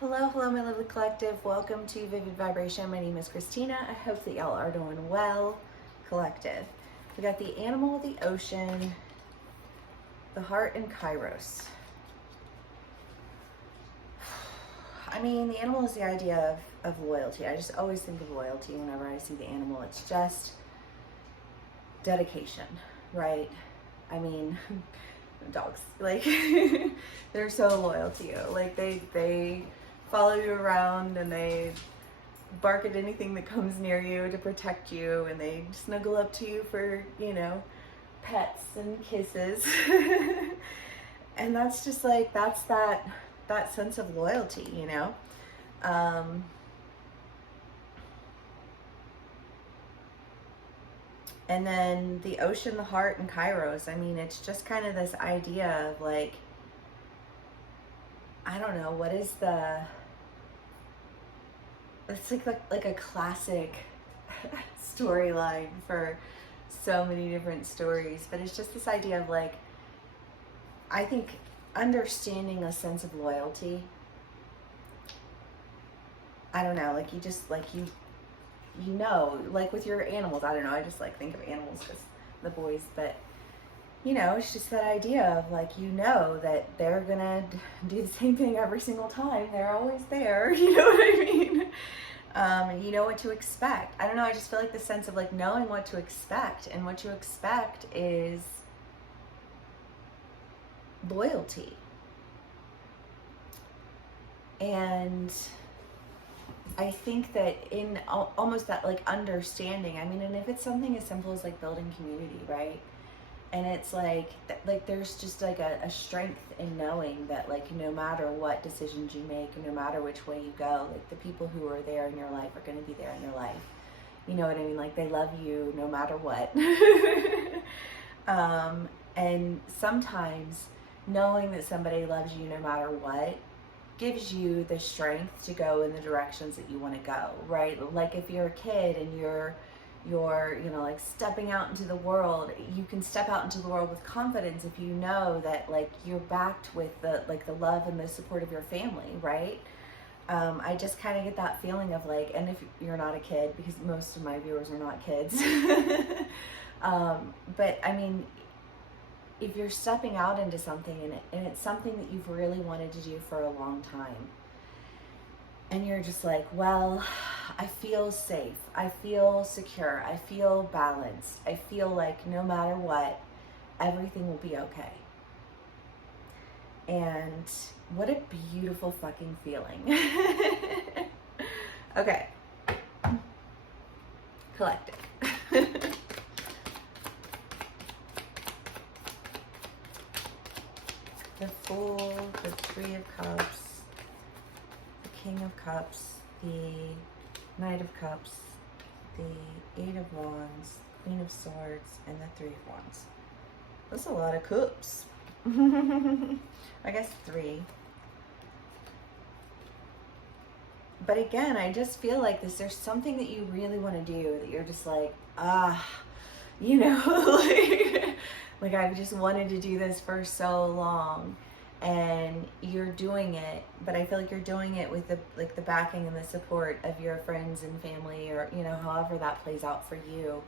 Hello, hello, my lovely collective. Welcome to Vivid Vibration. My name is Christina. I hope that y'all are doing well, collective. We got the animal, the ocean, the heart, and Kairos. I mean, the animal is the idea of loyalty. I just always think of loyalty whenever I see the animal. It's just dedication, right? I mean, dogs, like, they're so loyal to you. Like, they follow you around and they bark at anything that comes near you to protect you, and they snuggle up to you for, pets and kisses. And that's just like, that's that sense of loyalty, and then the ocean, the heart, and Kairos. I mean, it's just kind of this idea of like, I don't know, what is it's like a classic storyline for so many different stories, but it's just this idea of like, I think understanding a sense of loyalty, I don't know, like you just like like with your animals, I don't know, I just like think of animals as the boys, but it's just that idea of like, that they're gonna do the same thing every single time. They're always there. You know what I mean? You know what to expect. I don't know. I just feel like the sense of like knowing what to expect, and what you expect is loyalty. And I think that in almost that like understanding, I mean, and if it's something as simple as like building community, right? And it's like there's just like a strength in knowing that like no matter what decisions you make, no matter which way you go, like the people who are there in your life are going to be there in your life. You know what I mean? Like they love you no matter what. And sometimes knowing that somebody loves you no matter what gives you the strength to go in the directions that you want to go, right? Like if you're a kid and you're like stepping out into the world, you can step out into the world with confidence if you know that like you're backed with the love and the support of your family, right? I just kind of get that feeling of like, and if you're not a kid, because most of my viewers are not kids, but I mean, if you're stepping out into something and it's something that you've really wanted to do for a long time, and you're just like, well, I feel safe, I feel secure, I feel balanced, I feel like no matter what, everything will be okay. And what a beautiful fucking feeling. Okay. Collective. The Fool, the Three of Cups, King of Cups, the Knight of Cups, the Eight of Wands, Queen of Swords, and the Three of Wands. That's a lot of cups. I guess 3. But again, I just feel like there's something that you really want to do that you're just like, like I've just wanted to do this for so long. And you're doing it, but I feel like you're doing it with the backing and the support of your friends and family, or however that plays out for you,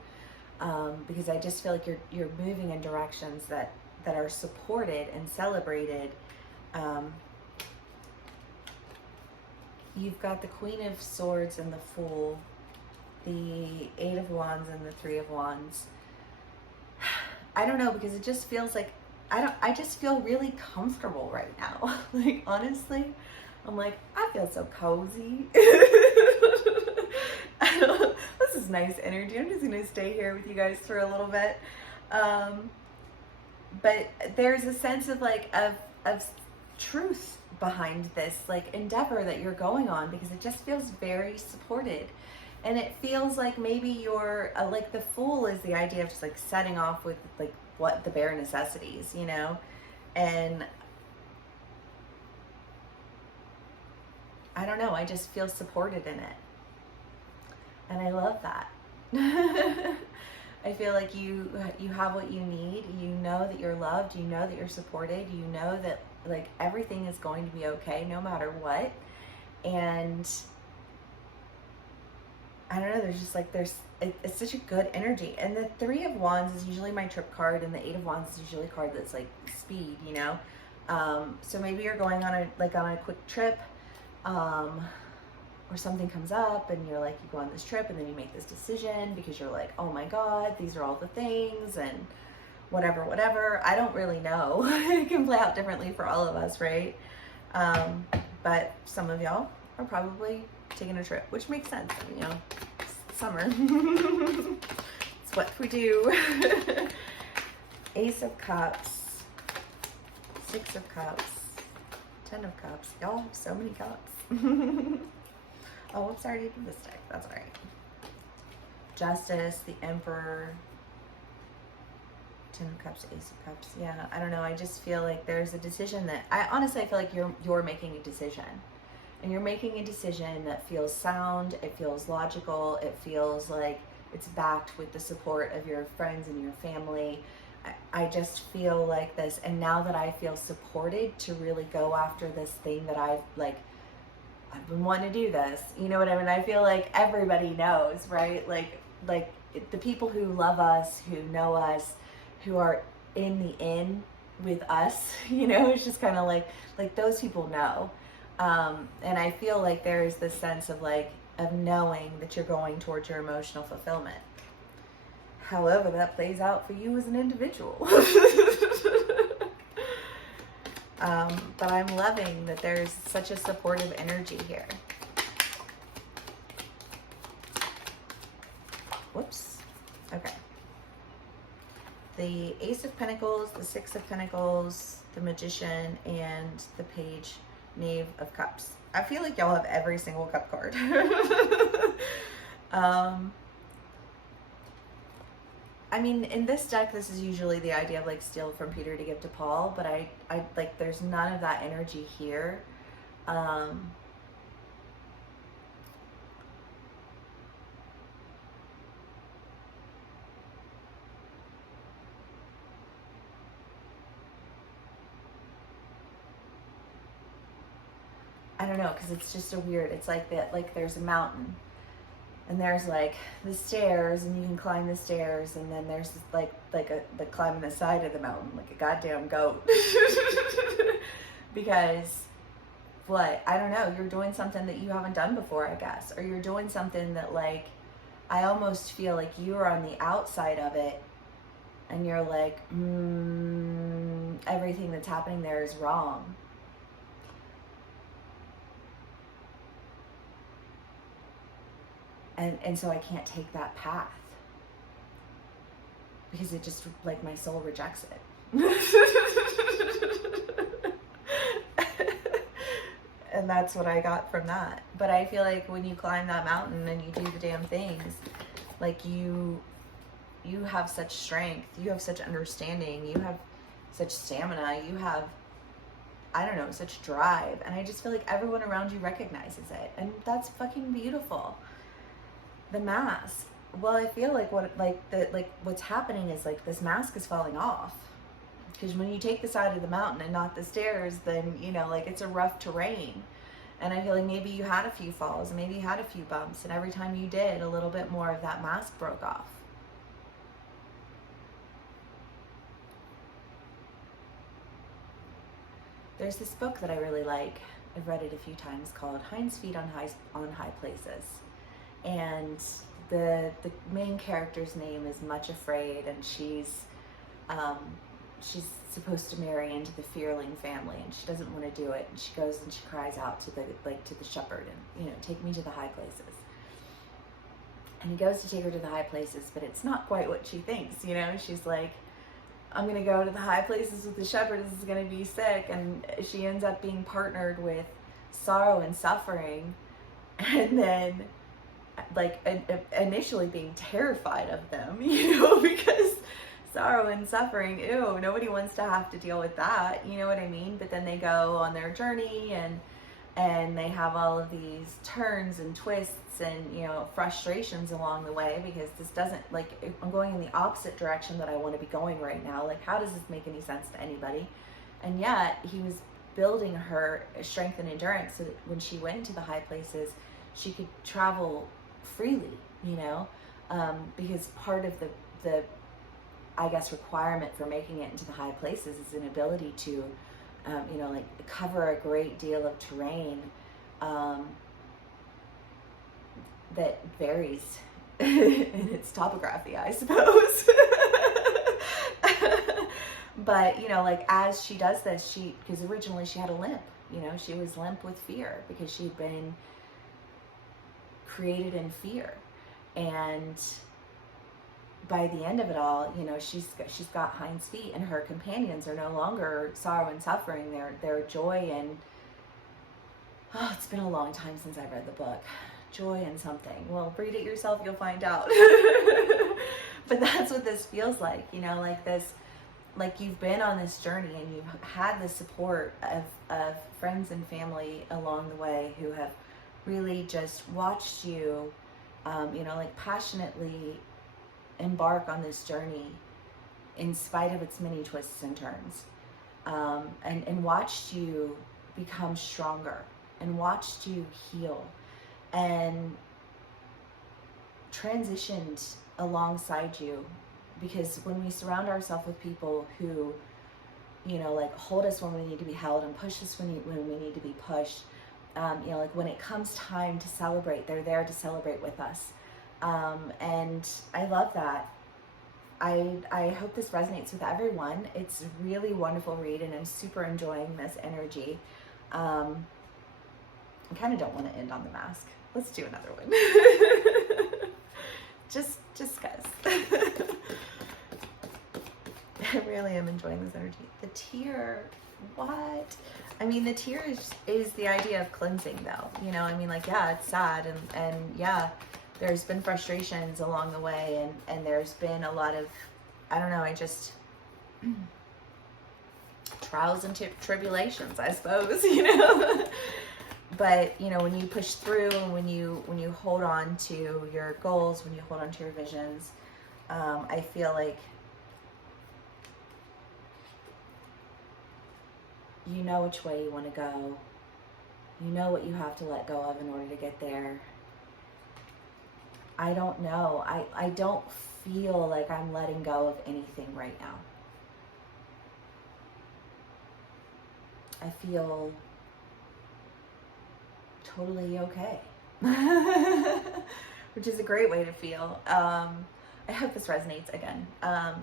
because I just feel like you're moving in directions that are supported and celebrated. You've got the Queen of Swords and the Fool, the Eight of Wands and the Three of Wands. I don't know, because it just feels like I just feel really comfortable right now. Like, honestly, I'm like, I feel so cozy. This is nice energy. I'm just going to stay here with you guys for a little bit. But there's a sense of like, of truth behind this, like, endeavor that you're going on, because it just feels very supported. And it feels like maybe you're, like, the Fool is the idea of just like setting off with like, what the bare necessities, and I don't know, I just feel supported in it, and I love that. I feel like you have what you need. You know that you're loved, that you're supported, that like everything is going to be okay no matter what. And I don't know, there's just like, it's such a good energy. And the Three of Wands is usually my trip card, and the Eight of Wands is usually a card that's like speed, you know? So maybe you're going on a quick trip, or something comes up and you're like, you go on this trip and then you make this decision because you're like, oh my God, these are all the things and whatever. I don't really know. It can play out differently for all of us, right? But some of y'all are probably taking a trip, which makes sense, you know, it's summer. It's what we do. Ace of Cups, Six of Cups, Ten of Cups. Y'all have so many cups. Oh, whoops, I already did this deck. That's all right. Justice, the Emperor, Ten of Cups, Ace of Cups. Yeah, I don't know. I just feel like there's a decision that I feel like you're making a decision, and you're making a decision that feels sound. It feels logical. It feels like it's backed with the support of your friends and your family. I just feel like this, and now that I feel supported to really go after this thing that I've been wanting to do this, you know what I mean? I feel like everybody knows, right? Like the people who love us, who know us, who are in the in with us, you know, it's just kind of like those people know. And I feel like there is this sense of knowing that you're going towards your emotional fulfillment. However that plays out for you as an individual. But I'm loving that there's such a supportive energy here. Whoops. Okay. The Ace of Pentacles, the Six of Pentacles, the Magician, and the Page, Knave of Cups. I feel like y'all have every single cup card. I mean, in this deck, this is usually the idea of steal from Peter to give to Paul, but I there's none of that energy here. I don't know, because it's just a weird, it's like that, there's a mountain. And there's the stairs, and you can climb the stairs, and then there's the climbing the side of the mountain like a goddamn goat. Because what? I don't know, you're doing something that you haven't done before, I guess. Or you're doing something that I almost feel like you're on the outside of it, and you're like, everything that's happening there is wrong. And so I can't take that path because it just, my soul rejects it. And that's what I got from that. But I feel like when you climb that mountain and you do the damn things, you have such strength, you have such understanding, you have such stamina, you have, I don't know, such drive. And I just feel like everyone around you recognizes it. And that's fucking beautiful. The mask. Well, I feel like what's happening is this mask is falling off, because when you take the side of the mountain and not the stairs, then it's a rough terrain. And I feel like maybe you had a few falls, maybe you had a few bumps, and every time you did, a little bit more of that mask broke off. There's this book that I really like. I've read it a few times, called Hind's Feet on High Places. And the main character's name is Much Afraid, and she's supposed to marry into the Fearling family, and she doesn't want to do it. And she goes and she cries out to the shepherd, and take me to the high places. And he goes to take her to the high places, but it's not quite what she thinks. She's like, I'm gonna go to the high places with the shepherd. This is gonna be sick, and she ends up being partnered with sorrow and suffering, and then initially being terrified of them, because sorrow and suffering, ew, nobody wants to have to deal with that, you know what I mean? But then they go on their journey, and they have all of these turns and twists and frustrations along the way, because this doesn't, I'm going in the opposite direction that I want to be going right now. How does this make any sense to anybody? And yet he was building her strength and endurance so that when she went into the high places, she could travel freely, you know, because part of the I guess requirement for making it into the high places is an ability to you know, like cover a great deal of terrain that varies in its topography, I suppose. But, you know, like as she does this, because originally she had a limp, you know, she was limp with fear because she'd been created in fear. And by the end of it all, you know, she's got hinds feet, and her companions are no longer sorrow and suffering. They're joy and, oh, it's been a long time since I read the book. Joy and something. Well, read it yourself, you'll find out. But that's what this feels like, you know, like this, like you've been on this journey and you've had the support of friends and family along the way who have really just watched you, you know, like passionately embark on this journey in spite of its many twists and turns, and watched you become stronger and watched you heal and transitioned alongside you. Because when we surround ourselves with people who, you know, like hold us when we need to be held and push us when we need to be pushed, you know, like when it comes time to celebrate, they're there to celebrate with us. And I love that. I hope this resonates with everyone. It's a really wonderful read, and I'm super enjoying this energy. I kind of don't want to end on the mask. Let's do another one. just cause. I really am enjoying this energy. The tear, what? I mean, the tear is the idea of cleansing, though. You know, I mean, like, yeah, it's sad, and yeah, there's been frustrations along the way, and there's been a lot of, I don't know, trials and tribulations, I suppose, you know. But, you know, when you push through, and when you hold on to your goals, when you hold on to your visions, I feel like you know which way you want to go. You know what you have to let go of in order to get there. I don't know. I don't feel like I'm letting go of anything right now. I feel totally okay. Which is a great way to feel. I hope this resonates again.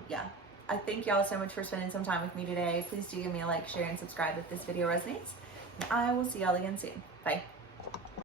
Yeah. I thank y'all so much for spending some time with me today. Please do give me a like, share, and subscribe if this video resonates. And I will see y'all again soon. Bye.